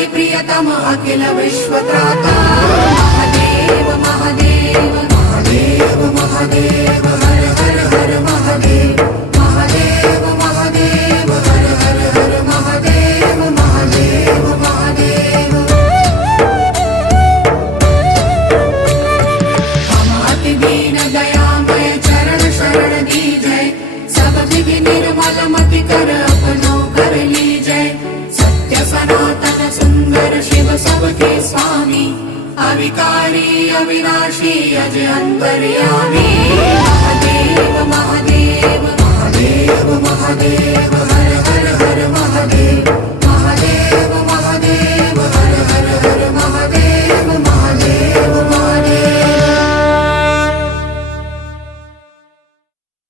अति प्रियतम अखिल विश्वत्राता महादेव महादेव महादेव महादेव हर हर हर महादेव महादेव महादेव हर हर हर महादेव महादेव महादेव हम अति दीन दयामय चरण शरण दीजय सब विघ्न निर्मल मति कर अपनो कर लीजय सत्य सनातन सुंदर शिव सबके स्वामी अविकारी अविनाशी अजय अंतर्यामी महादेव